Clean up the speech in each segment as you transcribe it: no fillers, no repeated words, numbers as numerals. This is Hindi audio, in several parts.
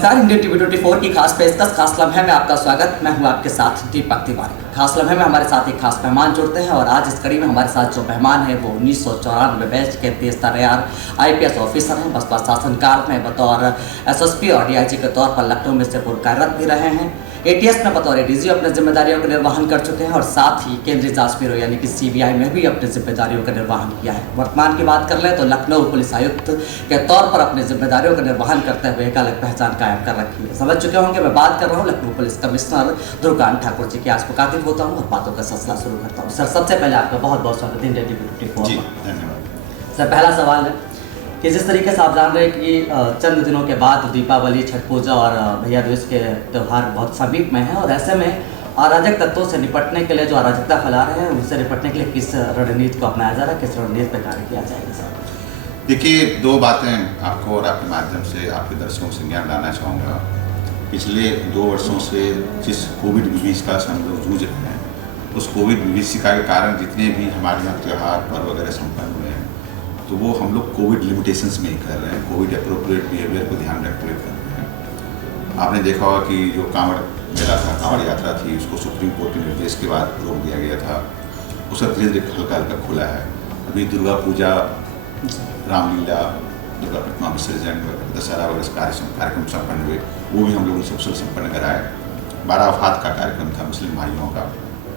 नमस्कार, इंडियन टीवी 24 की खास पेशकश खास लम्हे में आपका स्वागत। मैं हूं आपके साथ दीपक तिवारी। खास लम्हे में हमारे साथ एक खास मेहमान जुड़ते हैं और आज इस कड़ी में हमारे साथ जो मेहमान है वो 1994 बैच के तेज तर्रार IPS ऑफिसर हैं। बसपा शासनकाल में बतौर SSP और DIG के तौर पर लखनऊ में से पूर्व कार्यरत भी रहे हैं। ATS में बतौर DG अपने जिम्मेदारियों का निर्वहन कर चुके हैं और साथ ही केंद्रीय जांच ब्यूरो यानी कि CBI में भी अपनी जिम्मेदारियों का निर्वहन किया है। वर्तमान की बात कर लें तो लखनऊ पुलिस आयुक्त के तौर पर अपनी जिम्मेदारियों का निर्वहन करते हुए एक अलग पहचान कायम कर रखी है। समझ चुके होंगे मैं बात कर रहा हूँ लखनऊ पुलिस कमिश्नर ध्रुवकांत ठाकुर जी की। आज मुखातिब होता हूँ और बातों का सिलसिला शुरू करता हूँ। सर, सबसे पहले आपका बहुत बहुत स्वागत है इंडियन टीवी 24 में। धन्यवाद। सर, पहला सवाल है कि जिस तरीके से आप जान रहे हैं कि चंद दिनों के बाद दीपावली, छठ पूजा और भैया दूज के त्यौहार बहुत समीप में हैं और ऐसे में अराजक तत्वों से निपटने के लिए जो अराजकता फैला रहे हैं उनसे निपटने के लिए किस रणनीति को अपनाया जा रहा है, किस रणनीति पर कार्य किया जाएगा? सर देखिए, दो बातें आपको और आपके माध्यम से आपके दर्शकों से ज्ञान लाना चाहूँगा। पिछले 2 वर्षों से जिस कोविड विभीषिका से हम लोग जूझ रहे हैं, उस कोविड विभीषिका के कारण जितने भी हमारे यहाँ त्यौहार पर्व वगैरह संपन्न हुए हैं तो वो हम लोग कोविड लिमिटेशंस में ही कर रहे हैं, कोविड अप्रोप्रिएट बिहेवियर को ध्यान रखते हुए कर रहे हैं। आपने देखा होगा कि जो कांवड़ मेला था, कांवड़ यात्रा थी, उसको सुप्रीम कोर्ट के निर्देश के बाद रोक दिया गया था। उसका धीरे धीरे हल्का हल्का खुला है। अभी दुर्गा पूजा, रामलीला, दुर्गा प्रतिमा विसर्जन, दशहरा वगैरह कार्यक्रम संपन्न हुए, वो भी हम लोगों ने सबसे संपन्न कराए। 12 वफात का कार्यक्रम था मुस्लिम भाइयों का,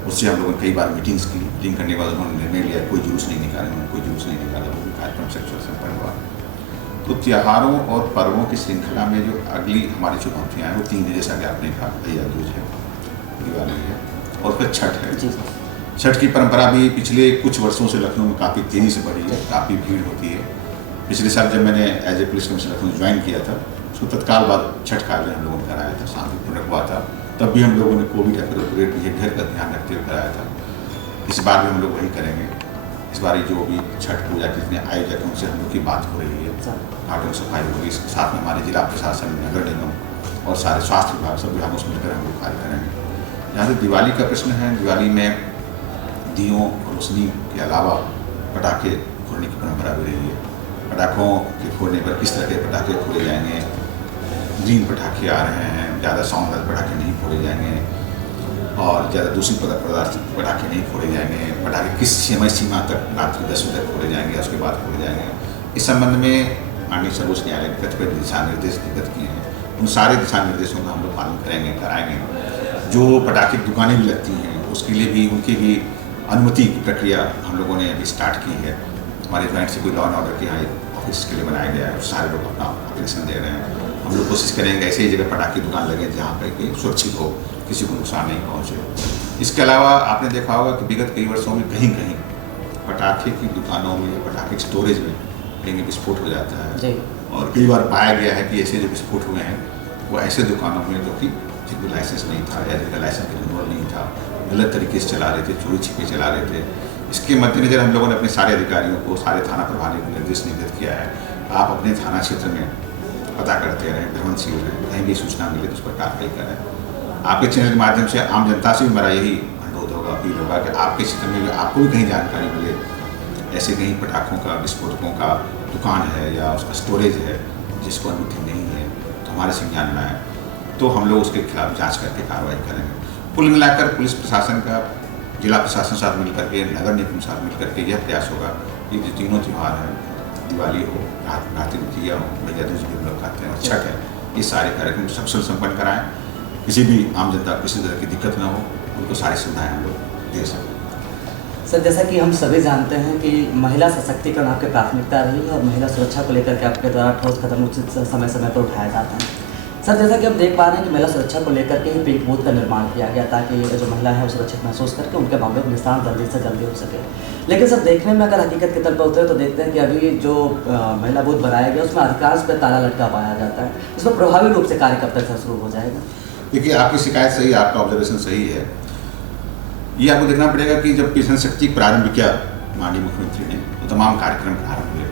उससे हम लोगों ने कई बार मीटिंग्स की। मीटिंग करने के बाद उन्होंने निर्णय लिया कोई जुलूस नहीं निकालेंगे, कोई जुलूस नहीं निकाला, वो भी कार्यक्रम सक्सेसफुल संपन्न हुआ। तो त्योहारों और पर्वों की श्रृंखला में जो अगली हमारी चुनौतियाँ हैं वो 3 हैं, जैसा कि आपने कहा, भैया दूज है, दिवाली है और फिर छठ है। छठ की परंपरा भी पिछले कुछ वर्षों से लखनऊ में काफ़ी तेज़ी से बढ़ी है, काफ़ी भीड़ होती है। पिछले साल जब मैंने as a police commissioner Lucknow join किया था, उसको तत्काल बाद छठ का आयोजन हम लोगों ने कराया था, शांतिपूर्ण हुआ था। तब भी हम लोगों ने कोविड अप्रोप्रिएट बिहेवियर का ध्यान रखते हुए कराया था। इस बार भी हम लोग वही करेंगे। इस बार जो भी छठ पूजा के जितने आयोजक हैं उनसे हम लोग की बात हो रही है, घाटों में सफाई होगी। इसके साथ में हमारे जिला प्रशासन, नगर निगम और सारे स्वास्थ्य विभाग, सब विभागों से मिलकर हम लोग कार्य करेंगे। जहाँ से दिवाली का प्रश्न है, दिवाली में दियों और रोशनी के अलावा पटाखे फोड़ने की परंपरा भी रही है। पटाखों के फोड़ने पर किस तरह के पटाखे फोड़े जाएंगे, ग्रीन पटाखे आ रहे हैं, ज़्यादा साउंड वाले पटाखे नहीं फोड़े जाएंगे और ज़्यादा दूषित पदार्थ पटाखे नहीं फोड़े जाएंगे। पटाखे किस समय सीमा तक, रात्रि 10 बजे तक फोड़े जाएंगे, उसके बाद फोड़े जाएंगे। इस संबंध में माननीय सर्वोच्च न्यायालय ने कतिपय दिशा निर्देश निर्गत किए हैं। उन सारे दिशा निर्देशों का हम लोग पालन करेंगे, कराएंगे। जो पटाखे की दुकानें भी लगती हैं उसके लिए भी, उनकी भी अनुमति की प्रक्रिया हम लोगों ने अभी स्टार्ट की है। हमारे ज्वाइंट से कोई लॉ एंड ऑर्डर के यहाँ ऑफिस के लिए बनाया गया है, सारे लोग अपना एप्लीकेशन दे रहे हैं। हम लोग कोशिश करेंगे ऐसे ही जगह पटाखे की दुकान लगे जहाँ पर कि सुरक्षित हो, किसी को नुकसान नहीं पहुँचे। इसके अलावा आपने देखा होगा कि विगत कई वर्षों में कहीं कहीं पटाखे की दुकानों में, पटाखे स्टोरेज में कहीं विस्फोट हो जाता है और कई बार पाया गया है कि ऐसे जो विस्फोट हुए हैं वो ऐसे दुकानों में जो कि जिनको लाइसेंस नहीं था या जिनका लाइसेंस का रिन्यूअल नहीं था, गलत तरीके से चला रहे थे, चोरी छिपे चला रहे थे। इसके मद्देनजर हम लोगों ने अपने सारे अधिकारियों को, सारे थाना प्रभारी को निर्देश निर्गत किया है, आप अपने थाना क्षेत्र में पता करते रहें, भ्रमणशील रहें, कहीं भी सूचना मिले तो उस पर कार्रवाई करें। आपके चैनल के माध्यम से आम जनता से भी मेरा यही अनुरोध होगा, अपील होगा कि आपके क्षेत्र में आपको भी कहीं जानकारी मिले, ऐसे कहीं पटाखों का, विस्फोटकों का दुकान है या उसका स्टोरेज है जिसको अनुमति नहीं है तो हमारे संज्ञान में आए तो हम लोग उसके खिलाफ जांच करके कार्रवाई करेंगे। कुल मिलाकर पुलिस प्रशासन का, जिला प्रशासन साथ मिलकर के, नगर निगम साथ मिलकर के यह प्रयास होगा कि जो तीनों त्यौहार हैं, दिवाली हो, रात्रि हो, भैया दूज भी हम लोग खाते हैं और छठ है, ये सारे कार्यक्रम सकुशल संपन्न कराएं। किसी भी आम जनता को किसी तरह की दिक्कत न हो, उनको सारी सुविधाएँ हम लोग दे सकें। सर, जैसा कि हम सभी जानते हैं कि महिला सशक्तिकरण आपकी प्राथमिकता रही है और महिला सुरक्षा को लेकर के आपके द्वारा ठोस कदम उचित समय समय पर उठाया जाता है। सर, जैसा कि आप देख पा रहे हैं कि महिला सुरक्षा को लेकर के ही पिंक बूथ का निर्माण किया गया ताकि जो महिला है वो सुरक्षित महसूस करके उनके मामले में निस्तारण जल्दी से जल्दी हो सके। लेकिन सर, देखने में अगर हकीकत के तौर पर उतरे तो देखते हैं कि अभी जो महिला बूथ बनाया गया उसमें अधिकांश पे ताला लटका पाया जाता है। इसमें प्रभावी रूप से कार्य कब तक शुरू हो जाएगा? देखिए, आपकी शिकायत सही है, आपका ऑब्जर्वेशन सही है। ये आपको देखना पड़ेगा कि जब मिशन शक्ति प्रारंभ किया माननीय मुख्यमंत्री ने तो तमाम कार्यक्रम प्रारंभ हुए।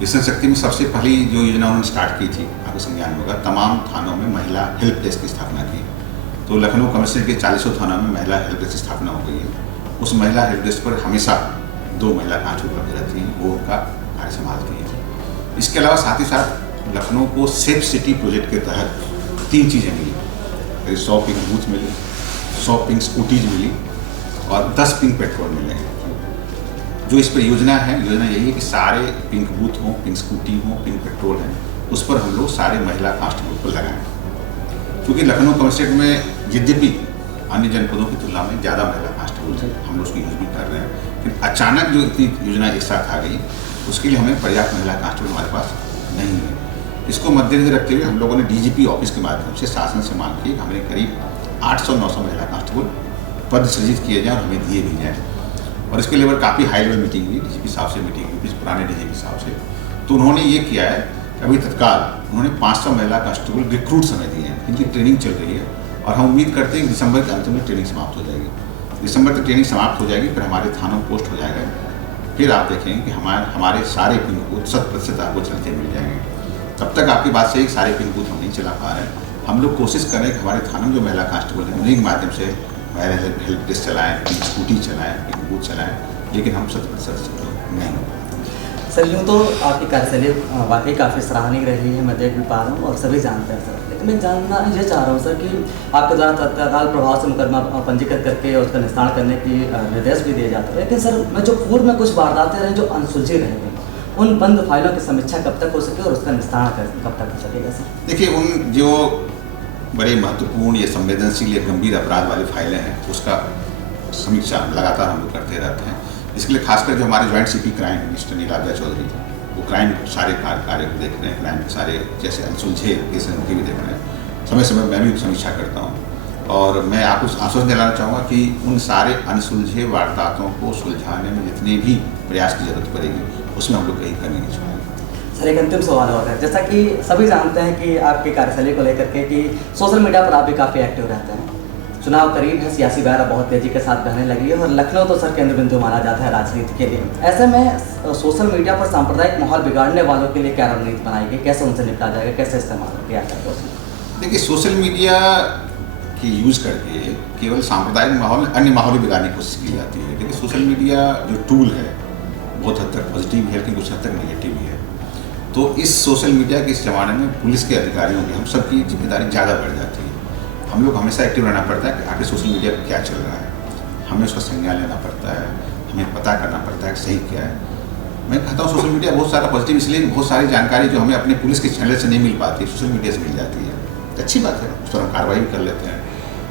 मिशन शक्ति में सबसे पहली जो योजना उन्होंने स्टार्ट की थी, आपको संज्ञान होगा, तमाम थानों में महिला हेल्प डेस्क की स्थापना की। तो लखनऊ कमिश्नर के 40 थानों में महिला हेल्प डेस्क की स्थापना हो गई है। उस महिला हेल्प डेस्क पर हमेशा 2 महिला कांच उपलब्ध रहती हैं, वो उनका कार्य संभालती हैं। इसके अलावा साथ ही साथ लखनऊ को सेफ सिटी प्रोजेक्ट के तहत 3 चीज़ें मिली। करीब 100 पिंक बूथ मिले, 100 पिंक स्कूटीज मिली और 10 पिंक पेट्रोल मिले। जो इस पर योजना यही है कि सारे पिंक बूथ हों, पिंक स्कूटी हो, पिंक पेट्रोल है, उस पर हम लोग सारे महिला कांस्टेबल को लगाएं। क्योंकि लखनऊ कमिश्नरेट में यद्यपि अन्य जनपदों की तुलना में ज़्यादा महिला कांस्टेबल है, हम लोग उसको यूज भी कर रहे हैं, लेकिन अचानक जो इतनी योजना एक साथ आ गई उसके लिए हमें पर्याप्त महिला कांस्टेबल हमारे पास नहीं है। इसको मद्देनजर रखते हुए हम लोगों ने DGP ऑफिस के माध्यम से शासन से मांग की कि हमें करीब 800-900 महिला कांस्टेबल पद सृजित किए जाएँ और हमें दिए भी जाएँ। और इसके लेवल काफ़ी हाई लेवल मीटिंग हुई, DGP साहब से मीटिंग हुई, पुराने DGP साहब से। तो उन्होंने ये किया है कि अभी तत्काल उन्होंने 500 महिला कांस्टेबल रिक्रूट समय दिए हैं, इनकी ट्रेनिंग चल रही है और हम उम्मीद करते हैं कि दिसंबर के अंत में ट्रेनिंग समाप्त हो जाएगी। दिसंबर तक ट्रेनिंग समाप्त हो जाएगी, फिर हमारे थानों पोस्ट हो जाएगा। फिर आप देखेंगे कि हमारे सारे पिन बूथ 100% आपको चलते मिल जाएंगे। तब तक आपकी बात सही, सारे पिन बूथ हम नहीं चला पा रहे हैं। हम लोग कोशिश कर रहे हैं कि हमारे थानों में जो महिला कांस्टेबल हैं उन्हीं के माध्यम से महिला हेल्प डेस्क चलाएँ, पिन स्कूटी चलाएँ, पिन बूथ चलाएँ, लेकिन हम 100% नहीं। सर यूँ तो आपकी कार्यशैली वाकई काफ़ी सराहनीय रही है, मैं देख भी पा रहा हूँ और सभी जानते हैं सर। लेकिन मैं जानना ये चाह रहा हूँ सर कि आपके द्वारा तत्काल प्रभाव से मुकदमा पंजीकृत करके उसका निस्तारण करने की निर्देश भी दिए जाते हैं, लेकिन सर मैं जो पूर्व में कुछ वारदातें रहीं जो अनसुलझी रह गई, उन बंद फाइलों की समीक्षा कब तक हो सके और उसका निस्तारण कब तक हो सकेगा सर? देखिए, उन जो बड़े महत्वपूर्ण या संवेदनशील या गंभीर अपराध वाली फाइलें हैं उसका समीक्षा लगातार हम लोग करते रहते हैं। इसके लिए खासकर जो हमारे joint CP crime mister Nilabja Chaudhary, वो क्राइम सारे कार्य को देख रहे हैं, क्राइम सारे जैसे अनसुलझे केस हैं उनके भी देख रहे हैं। समय समय मैं भी समीक्षा करता हूँ और मैं आपको आश्वासन दिलाना चाहूँगा कि उन सारे अनसुलझे वारदातों को सुलझाने में जितने भी प्रयास की जरूरत पड़ेगी उसमें हम लोग कहीं करने नहीं चाहेंगे। सर एक अंतिम सवाल और है, जैसा कि सभी जानते हैं कि आपकी कार्यशैली को लेकर के कि सोशल मीडिया पर आप भी काफ़ी एक्टिव रहते हैं। चुनाव करीब है, सियासी बहर बहुत तेजी के साथ बहने लगी है और लखनऊ तो सर केंद्र बिंदु माना जाता है राजनीति के लिए। ऐसे में सोशल मीडिया पर सांप्रदायिक माहौल बिगाड़ने वालों के लिए क्या रणनीति बनाई गई, कैसे उनसे निपटा जाएगा, कैसे इस्तेमाल किया जाएगा उसमें? देखिए, सोशल मीडिया की यूज़ करके केवल सांप्रदायिक माहौल, अन्य माहौल भी बिगाड़ने की कोशिश की जाती है। देखिए, सोशल मीडिया जो टूल है बहुत हद तक पॉजिटिव है, लेकिन कुछ हद तक नेगेटिव भी है। तो इस सोशल मीडिया के इस ज़माने में पुलिस के अधिकारियों की, हम सबकी जिम्मेदारी ज़्यादा बढ़ जाती है। हम लोग हमेशा एक्टिव रहना पड़ता है कि आगे सोशल मीडिया पर क्या चल रहा है, हमें उसका संज्ञान लेना पड़ता है, हमें पता करना पड़ता है कि सही क्या है। मैं कहता हूँ सोशल मीडिया बहुत सारा पॉजिटिव इसलिए, बहुत सारी जानकारी जो हमें अपने पुलिस के चैनल से नहीं मिल पाती सोशल मीडिया से मिल जाती है, तो अच्छी बात है, उस पर हम कार्रवाई भी कर लेते हैं।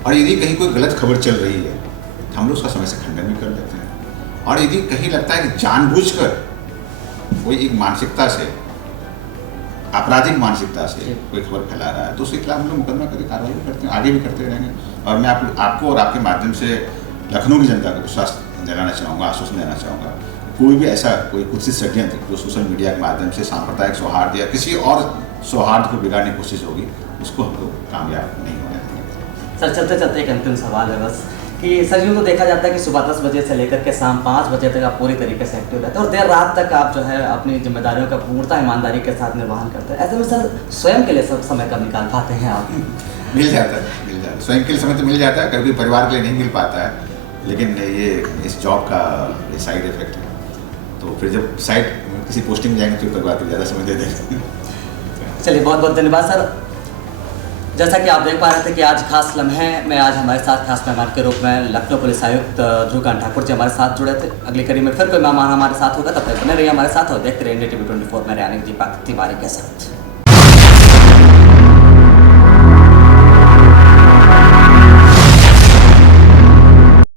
और यदि कहीं कोई गलत खबर चल रही है तो हम लोग उसका समय से खंडन भी कर लेते हैं। और यदि कहीं लगता है कि जानबूझकर कोई एक मानसिकता से, आपराधिक मानसिकता से कोई खबर फैला रहा है तो उसके खिलाफ हम लोग मुकदमा करके कार्रवाई भी करते हैं, आगे भी करते रहेंगे। और मैं आपको और आपके माध्यम से लखनऊ की जनता को विश्वास दिलाना चाहूँगा, आश्वासन देना चाहूँगा, कोई भी ऐसा कोई कुत्सित षड्यंत्र जो सोशल मीडिया के माध्यम से सांप्रदायिक सौहार्द या किसी और सौहार्द को बिगाड़ने की कोशिश होगी उसको हम लोग कामयाब नहीं होने देंगे। सर चलते चलते एक अंतिम सवाल है बस कि सर यूँ तो देखा जाता है कि सुबह 10 बजे से लेकर के शाम 5 बजे तक आप पूरी तरीके से एक्टिव रहते हैं और देर रात तक आप जो है अपनी जिम्मेदारियों का पूर्णतः ईमानदारी के साथ निर्वहन करते हैं। ऐसे में सर स्वयं के लिए सब समय कब निकाल पाते हैं आप? मिल जाता है स्वयं के लिए समय तो मिल जाता है, कभी परिवार के लिए नहीं मिल पाता है, लेकिन ये इस जॉब का साइड इफेक्ट है। तो फिर जब साइड किसी पोस्टिंग में जाएंगे तो परिवार को ज़्यादा समय दे देंगे। चलिए बहुत बहुत धन्यवाद सर। जैसा कि आप देख पा रहे थे कि आज खास लम्हे में आज हमारे साथ खास मेहमान के रूप में लखनऊ पुलिस आयुक्त ध्रुवकांत ठाकुर जी हमारे साथ जुड़े थे। अगली कड़ी में फिर कोई मेहमान हमारे साथ होगा, तब तक बने रहिए हमारे साथ और देखते रहिए NDTV 24 में रहने दीपक तिवारी के साथ।